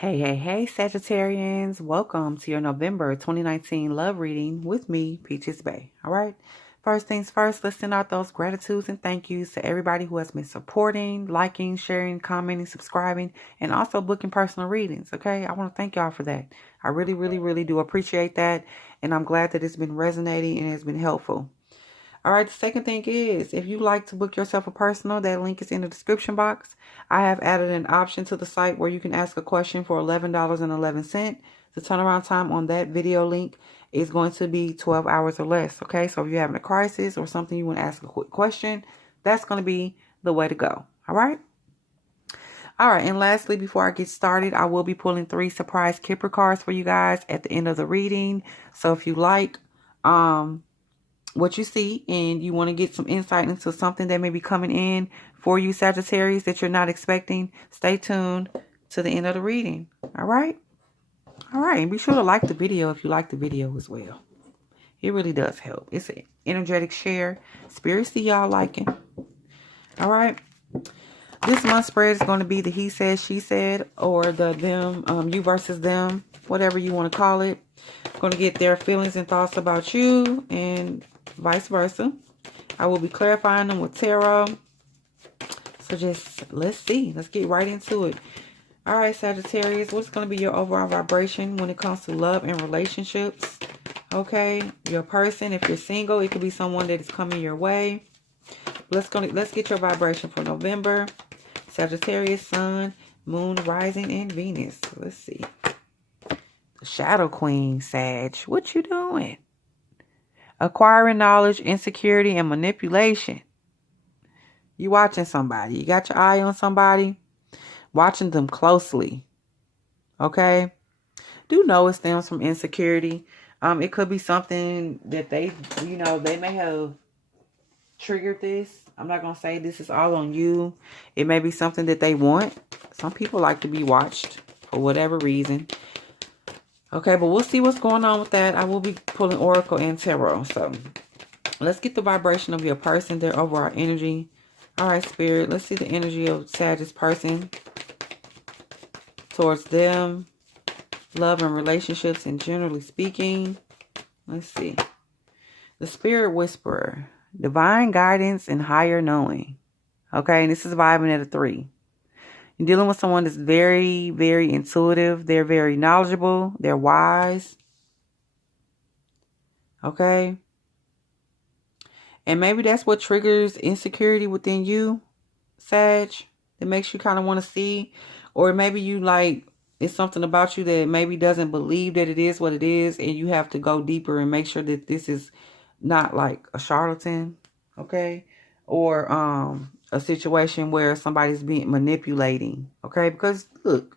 Hey, Sagittarians. Welcome to your November 2019 love reading with me, Peachez-Bae. All right. First things first, let's send out those gratitudes and thank yous to everybody who has been supporting, liking, sharing, commenting, subscribing, and also booking personal readings. Okay. I want to thank y'all for that. I really do appreciate that. And I'm glad that it's been resonating and it's been helpful. All right, the second thing is, if you like to book yourself a personal, that link is in the description box. I have added an option to the site where you can ask a question for $11.11. The turnaround time on that video link is going to be 12 hours or less, okay? So if you're having a crisis or something you want to ask a quick question, that's going to be the way to go, all right? All right, and lastly, before I get started, I will be pulling 3 surprise Kipper cards for you guys at the end of the reading. So if you like, what you see and you want to get some insight into something that may be coming in for you, Sagittarius, that you're not expecting, stay tuned to the end of the reading. All right. And be sure to like the video if you like the video as well. It really does help. It's an energetic share. Spirits see y'all liking. All right. This month's spread is going to be the he said, she said, or the them, you versus them, whatever you want to call it. Going to get their feelings and thoughts about you and vice versa. I will be clarifying them with tarot. So just, let's see. Let's get right into it. All right, Sagittarius, what's going to be your overall vibration when it comes to love and relationships? Okay, your person, if you're single, it could be someone that is coming your way. Let's get your vibration for November. Sagittarius, Sun, Moon, Rising, and Venus. Let's see. The Shadow Queen, Sag. What you doing? Acquiring knowledge, insecurity, and manipulation. You watching somebody. You got your eye on somebody. Watching them closely. Okay? Do know it stems from insecurity. It could be something that they may have triggered this. I'm not going to say this is all on you. It may be something that they want. Some people like to be watched for whatever reason. Okay, but we'll see what's going on with that. I will be pulling Oracle and Tarot. So let's get the vibration of your person, their overall energy. All right, Spirit, let's see the energy of Sagittarius person towards them, love and relationships, and generally speaking. Let's see. The Spirit Whisperer, divine guidance and higher knowing. Okay, and this is vibing at a 3. You're dealing with someone that's very, very intuitive. They're very knowledgeable. They're wise. Okay. And maybe that's what triggers insecurity within you, Sag. That makes you kind of want to see. Or maybe you it's something about you that maybe doesn't believe that it is what it is. And you have to go deeper and make sure that this is not like a charlatan. Okay. Or a situation where somebody's being manipulating. Okay. Because look,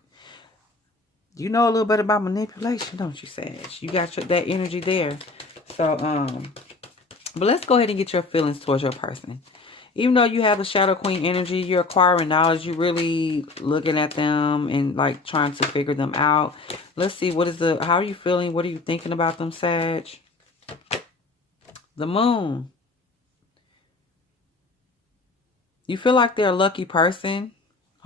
you know a little bit about manipulation, don't you, Sag? You got that energy there. So, but let's go ahead and get your feelings towards your person. Even though you have the Shadow Queen energy, you're acquiring knowledge. You're really looking at them and like trying to figure them out. Let's see, how are you feeling? What are you thinking about them, Sag? The Moon. You feel like they're a lucky person.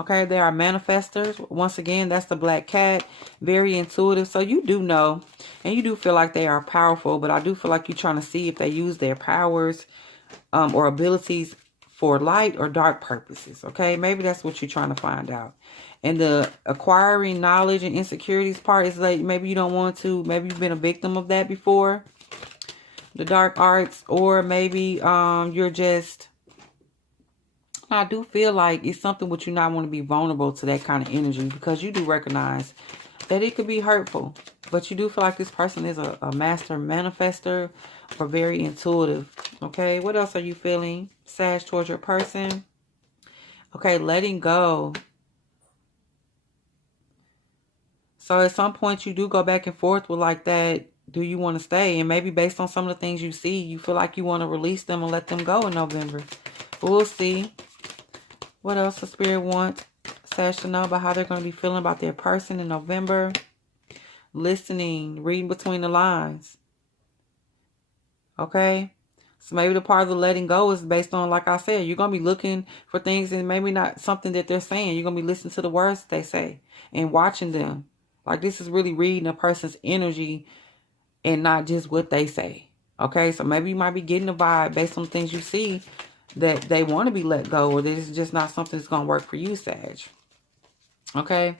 Okay, they are manifestors. Once again, that's the black cat. Very intuitive. So you do know, and you do feel like they are powerful, but I do feel like you're trying to see if they use their powers or abilities for light or dark purposes. Okay, maybe that's what you're trying to find out. And the acquiring knowledge and insecurities part is like maybe you don't want to, maybe you've been a victim of that before. The dark arts, or maybe you're just... I do feel like it's something which you not want to be vulnerable to that kind of energy, because you do recognize that it could be hurtful. But you do feel like this person is a master manifester or very intuitive. Okay, what else are you feeling, Sag, towards your person? Okay, letting go. So at some point you do go back and forth with like that. Do you want to stay? And maybe based on some of the things you see, you feel like you want to release them and let them go in November. But we'll see. What else the Spirit wants Sag to know about how they're going to be feeling about their person in November? Listening, reading between the lines. Okay? So maybe the part of the letting go is based on, like I said, you're going to be looking for things and maybe not something that they're saying. You're going to be listening to the words that they say and watching them. Like, this is really reading a person's energy and not just what they say. Okay, so maybe you might be getting a vibe based on things you see that they want to be let go, or this is just not something that's going to work for you, Sag. Okay,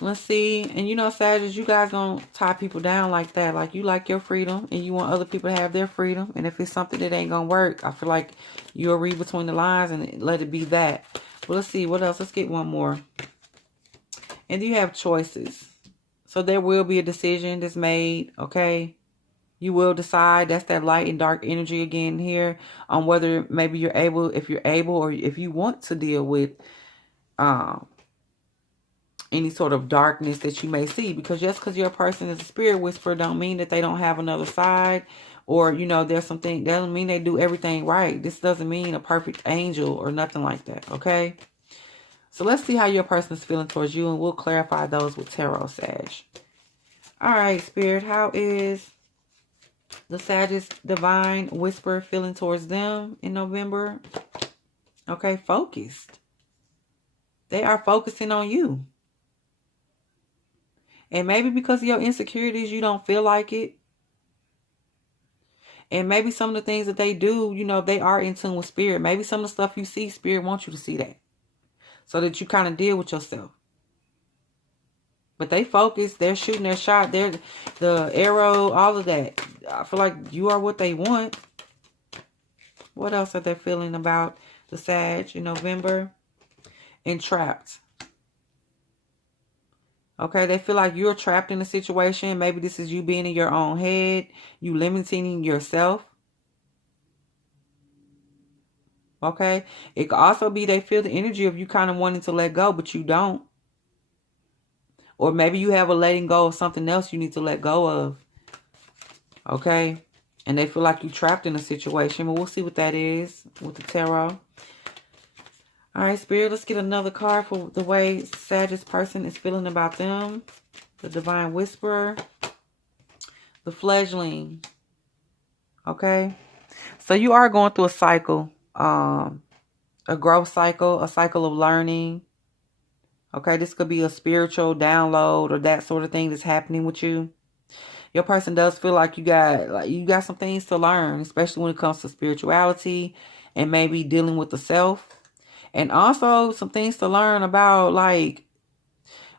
let's see. And you know, Sag, you guys don't tie people down like that. Like, you like your freedom and you want other people to have their freedom. And if it's something that ain't going to work, I feel like you'll read between the lines and let it be that. But let's see, what else? Let's get one more. And you have choices. So there will be a decision that's made, okay? You will decide. That's that light and dark energy again here on whether maybe you're able, if you're able, or if you want to deal with any sort of darkness that you may see. Because just because you're a person is a spirit whisperer don't mean that they don't have another side, or, you know, there's something, that doesn't mean they do everything right. This doesn't mean a perfect angel or nothing like that, okay? So let's see how your person is feeling towards you, and we'll clarify those with Tarot, Sag. All right, Spirit, how is the Sagittarius Divine Whisper feeling towards them in November? Okay, focused. They are focusing on you. And maybe because of your insecurities, you don't feel like it. And maybe some of the things that they do, you know, they are in tune with Spirit. Maybe some of the stuff you see, Spirit wants you to see that, so that you kind of deal with yourself. But they focus, they're shooting their shot, they're the arrow, all of that. I feel like you are what they want. What else are they feeling about the Sag in November? And trapped. Okay, they feel like you're trapped in a situation. Maybe this is you being in your own head, you limiting yourself. Okay, it could also be they feel the energy of you kind of wanting to let go, but you don't. Or maybe you have a letting go of something else you need to let go of. Okay, and they feel like you're trapped in a situation, but we'll see what that is with the tarot. All right, Spirit, let's get another card for the way Sagittarius person is feeling about them. The Divine Whisperer. The Fledgling. Okay. So you are going through a cycle. A growth cycle. A cycle of learning. Okay. This could be a spiritual download or that sort of thing that's happening with you. Your person does feel like you got some things to learn, especially when it comes to spirituality and maybe dealing with the self. And also some things to learn about, like,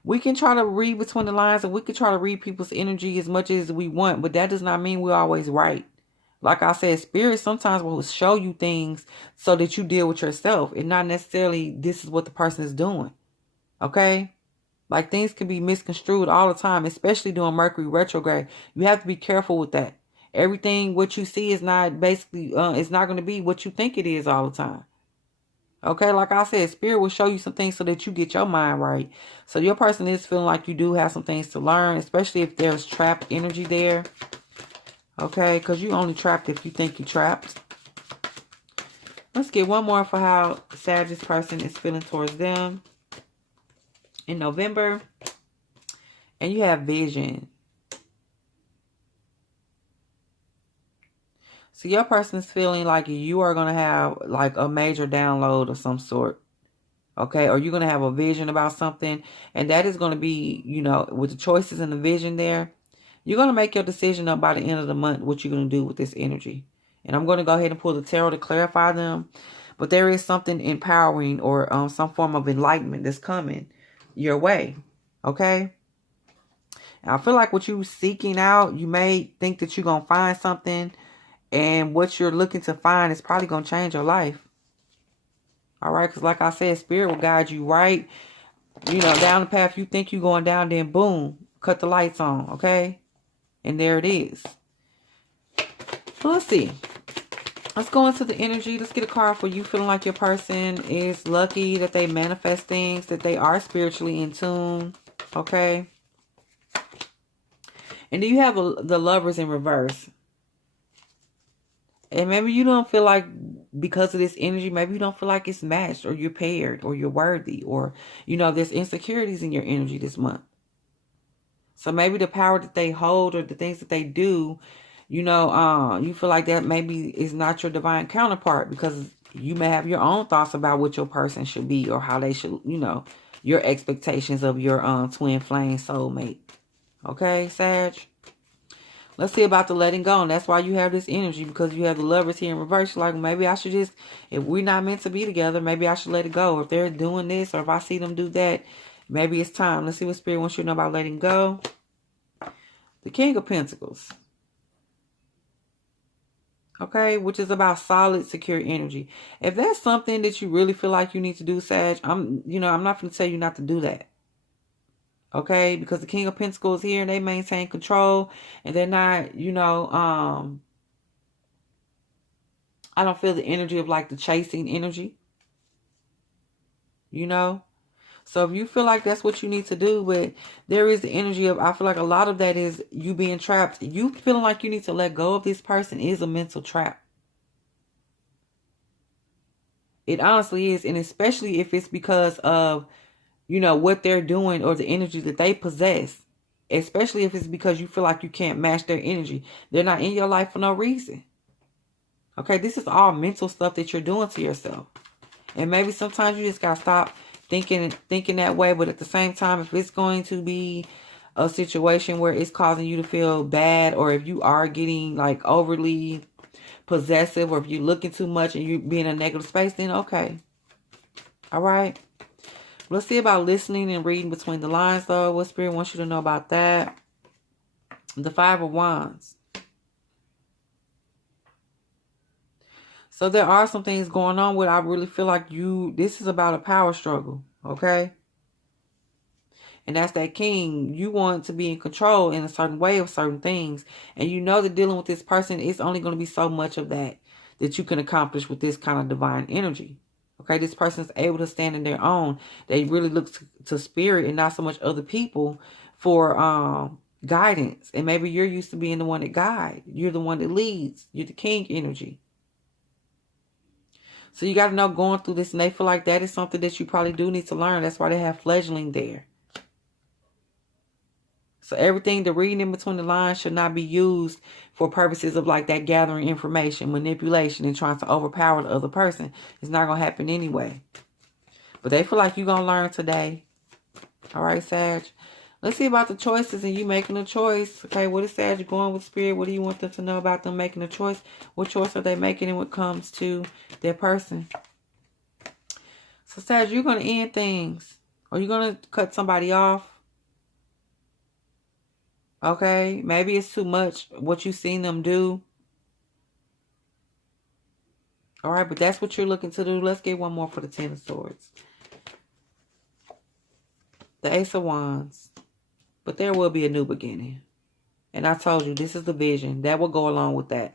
we can try to read between the lines and we can try to read people's energy as much as we want, but that does not mean we're always right. Like I said, Spirit sometimes will show you things so that you deal with yourself and not necessarily this is what the person is doing. Okay? Like, things can be misconstrued all the time, especially during Mercury retrograde. You have to be careful with that. Everything what you see is not basically, it's not going to be what you think it is all the time. Okay, like I said, Spirit will show you some things so that you get your mind right. So your person is feeling like you do have some things to learn, especially if there's trapped energy there. Okay, because you only trapped if you think you're trapped. Let's get one more for how Sagittarius person is feeling towards them in November. And you have vision. So your person is feeling like you are going to have like a major download of some sort. Okay, or you're going to have a vision about something. And that is going to be, you know, with the choices and the vision there, you're going to make your decision up by the end of the month what you're going to do with this energy. And I'm going to go ahead and pull the tarot to clarify them. But there is something empowering or some form of enlightenment that's coming your way. Okay. And I feel like what you're seeking out, you may think that you're going to find something. And what you're looking to find is probably going to change your life. All right. Because like I said, Spirit will guide you right, you know, down the path you think you're going down. Then boom, cut the lights on. Okay. And there it is. So let's see. Let's go into the energy. Let's get a card for you feeling like your person is lucky, that they manifest things, that they are spiritually in tune. Okay. And then you have the Lovers in reverse. And maybe you don't feel like, because of this energy, maybe you don't feel like it's matched or you're paired or you're worthy, or, you know, there's insecurities in your energy this month. So maybe the power that they hold or the things that they do, You know, you feel like that maybe is not your divine counterpart, because you may have your own thoughts about what your person should be, or how they should, you know, your expectations of your twin flame soulmate. Okay, Sag? Let's see about the letting go. And that's why you have this energy, because you have the Lovers here in reverse. Like, maybe I should just, if we're not meant to be together, maybe I should let it go. If they're doing this, or if I see them do that, maybe it's time. Let's see what Spirit wants you to know about letting go. The King of Pentacles. Okay, which is about solid, secure energy. If that's something that you really feel like you need to do, Sag, I'm not going to tell you not to do that. Okay, because the King of Pentacles here, and they maintain control, and they're not, I don't feel the energy of like the chasing energy, So if you feel like that's what you need to do, but there is the energy of, I feel like a lot of that is you being trapped. You feeling like you need to let go of this person is a mental trap. It honestly is. And especially if it's because of, what they're doing, or the energy that they possess. Especially if it's because you feel like you can't match their energy. They're not in your life for no reason. Okay, this is all mental stuff that you're doing to yourself. And maybe sometimes you just got to stop thinking that way. But at the same time, if it's going to be a situation where it's causing you to feel bad, or if you are getting like overly possessive, or if you're looking too much and you be in a negative space, then okay. All right. Let's see about listening and reading between the lines, though. What Spirit wants you to know about that? The Five of Wands. So there are some things going on where I really feel like this is about a power struggle, okay? And that's that King. You want to be in control in a certain way of certain things. And you know that dealing with this person, it's only going to be so much of that you can accomplish with this kind of divine energy. Okay, this person's able to stand in their own. They really look to spirit and not so much other people for guidance. And maybe you're used to being the one that guides. You're the one that leads. You're the King energy. So you got to know, going through this, and they feel like that is something that you probably do need to learn. That's why they have fledgling there. So everything, the reading in between the lines, should not be used for purposes of like that gathering information, manipulation, and trying to overpower the other person. It's not going to happen anyway. But they feel like you're going to learn today. All right, Sag. Let's see about the choices and you making a choice. Okay, what is Sag going with, Spirit? What do you want them to know about them making a choice? What choice are they making when it comes to their person? So Sag, you're going to end things. Or you're going to cut somebody off. Okay, maybe it's too much what you've seen them do. All right, but that's what you're looking to do. Let's get one more for the Ten of Swords. The Ace of Wands. But there will be a new beginning. And I told you, this is the vision. That will go along with that.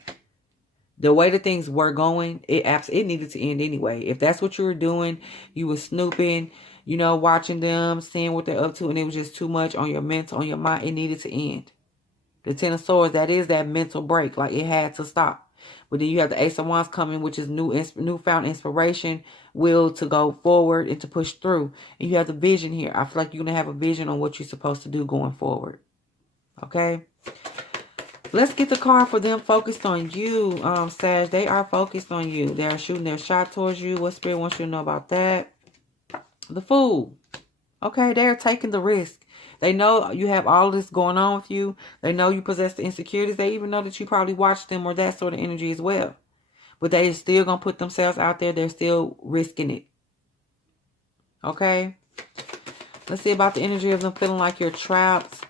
The way that things were going, it needed to end anyway. If that's what you were doing, you were snooping, watching them, seeing what they're up to, and it was just too much on your mental, on your mind, it needed to end. The Ten of Swords, that is that mental break. Like, it had to stop. But then you have the Ace of Wands coming, which is newfound inspiration, will to go forward and to push through. And you have the vision here. I feel like you're going to have a vision on what you're supposed to do going forward. Okay? Let's get the card for them focused on you, Sag. They are focused on you. They are shooting their shot towards you. What Spirit wants you to know about that? The Fool. Okay, they are taking the risk. They know you have all of this going on with you. They know you possess the insecurities. They even know that you probably watch them or that sort of energy as well. But they are still going to put themselves out there. They're still risking it. Okay? Let's see about the energy of them feeling like you're trapped.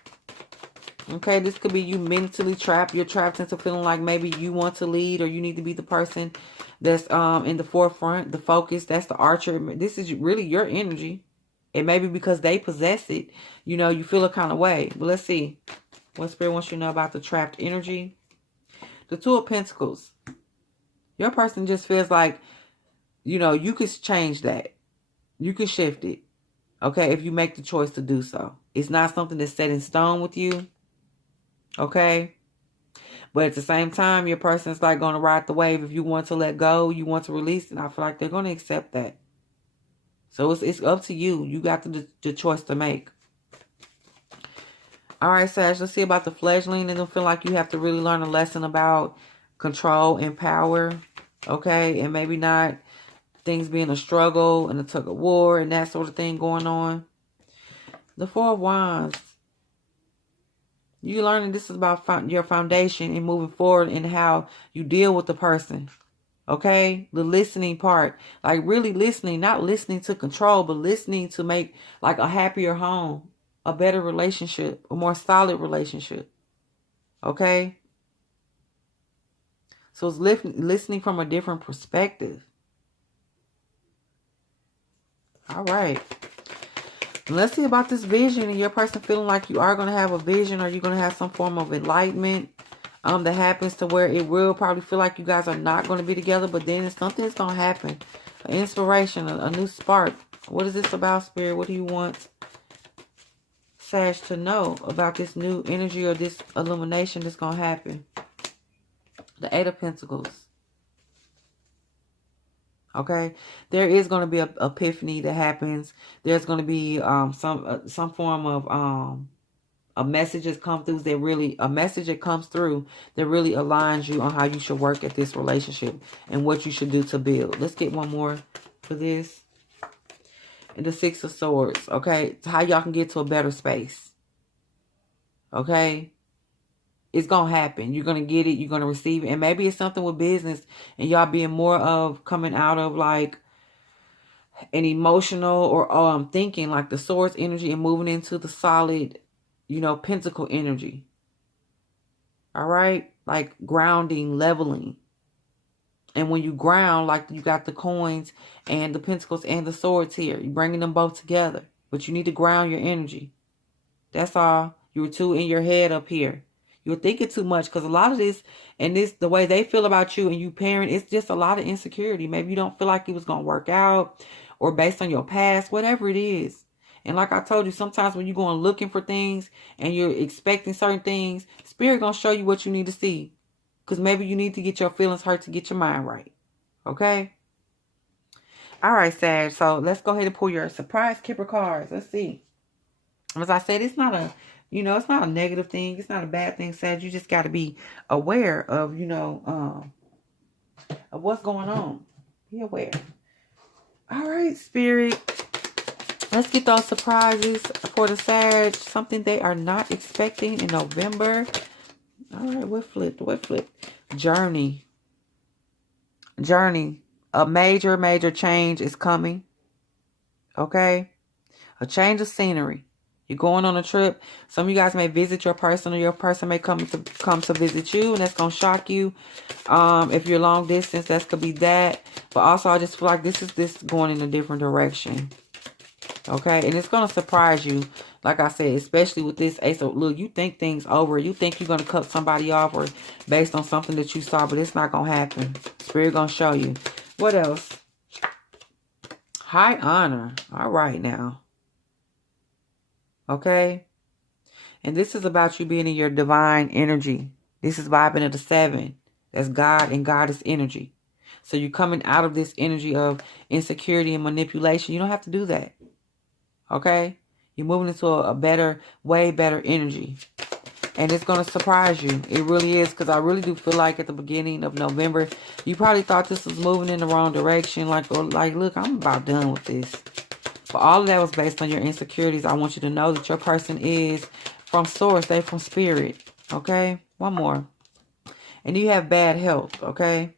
Okay, this could be you mentally trapped. You're trapped into feeling like maybe you want to lead, or you need to be the person that's in the forefront, the focus. That's the Archer. This is really your energy. And maybe because they possess it, you feel a kind of way. But let's see what Spirit wants you to know about the trapped energy. The Two of Pentacles. Your person just feels like, you could change that. You can shift it. Okay, if you make the choice to do so. It's not something that's set in stone with you. Okay? But at the same time, your person's like going to ride the wave. If you want to let go, you want to release, and I feel like they're going to accept that. So it's up to you. You got the choice to make. All right, Sag, let's see about the fledgling. And don't feel like you have to really learn a lesson about control and power. Okay, and maybe not things being a struggle and a tug of war and that sort of thing going on. The Four of Wands. You learning this is about your foundation and moving forward in how you deal with the person. Okay? The listening part. Like really listening. Not listening to control, but listening to make like a happier home. A better relationship. A more solid relationship. Okay? So it's listening from a different perspective. All right. Let's see about this vision and your person feeling like you are going to have a vision or you're going to have some form of enlightenment that happens to where it will probably feel like you guys are not going to be together, but then something's going to happen. An inspiration, a new spark. What is this about, Spirit? What do you want Sag to know about this new energy or this illumination that's going to happen? The Eight of Pentacles. Okay, there is going to be a epiphany that happens. There's going to be some form of a message that comes through that really aligns you on how you should work at this relationship and what you should do to build. Let's get one more for this. And the Six of Swords. Okay, it's how y'all can get to a better space. Okay. It's going to happen. You're going to get it. You're going to receive it. And maybe it's something with business and y'all being more of coming out of like an emotional or thinking like the Swords energy and moving into the solid, Pentacle energy. All right. Like grounding, leveling. And when you ground, like you got the coins and the Pentacles and the Swords here. You're bringing them both together. But you need to ground your energy. That's all. You were too in your head up here. You're thinking too much because a lot of this and the way they feel about you and you parent, it's just a lot of insecurity. Maybe you don't feel like it was going to work out or based on your past, whatever it is. And like I told you, sometimes when you're going looking for things and you're expecting certain things, Spirit going to show you what you need to see. Because maybe you need to get your feelings hurt to get your mind right. Okay? All right, Sag. So let's go ahead and pull your surprise Kipper cards. Let's see. As I said, it's not a... it's not a negative thing. It's not a bad thing, Sag. You just got to be aware of, of what's going on. Be aware. All right, Spirit. Let's get those surprises for the Sag. Something they are not expecting in November. All right, what flipped? Journey. A major change is coming. Okay? A change of scenery. You're going on a trip. Some of you guys may visit your person or your person may come to visit you, and that's going to shock you. If you're long distance, that could be that. But also, I just feel like this is going in a different direction. Okay? And it's going to surprise you. Like I said, especially with this Ace of... Look, you think things over. You think you're going to cut somebody off or based on something that you saw, but it's not going to happen. Spirit going to show you. What else? High honor. All right now. Okay? And this is about you being in your divine energy. This is vibing at the 7. That's God and Goddess energy. So you're coming out of this energy of insecurity and manipulation. You don't have to do that. Okay? You're moving into a better, way better energy. And it's going to surprise you. It really is. Because I really do feel like at the beginning of November, you probably thought this was moving in the wrong direction. Like, look, I'm about done with this. But all of that was based on your insecurities. I want you to know that your person is from source. They're from spirit. Okay? One more. And you have bad health. Okay?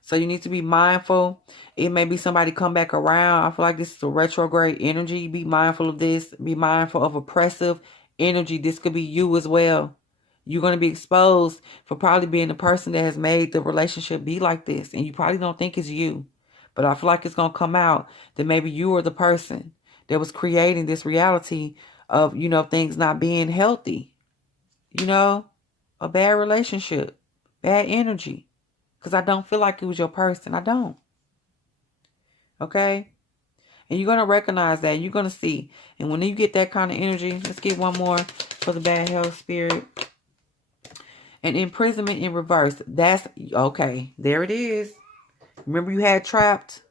So you need to be mindful. It may be somebody come back around. I feel like this is a retrograde energy. Be mindful of this. Be mindful of oppressive energy. This could be you as well. You're going to be exposed for probably being the person that has made the relationship be like this. And you probably don't think it's you. But I feel like it's going to come out that maybe you are the person that was creating this reality of, things not being healthy. A bad relationship, bad energy. Because I don't feel like it was your person. I don't. Okay? And you're going to recognize that. You're going to see. And when you get that kind of energy, let's get one more for the bad health, Spirit. And imprisonment in reverse. That's, okay, there it is. Remember you had trapped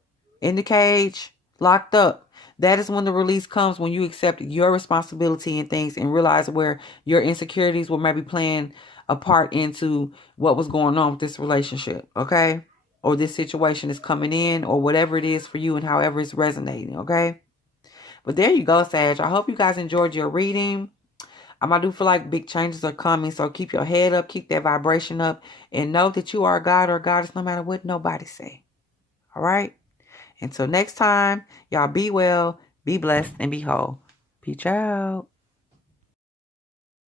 in the cage, locked up. That is when the release comes, when you accept your responsibility in things and realize where your insecurities were maybe playing a part into what was going on with this relationship, okay? Or this situation is coming in, or whatever it is for you and however it's resonating, okay? But there you go, Sag. I hope you guys enjoyed your reading. I do feel like big changes are coming, so keep your head up, keep that vibration up, and know that you are a God or a goddess no matter what nobody say. All right? Until next time, y'all be well, be blessed, and be whole. Peace out.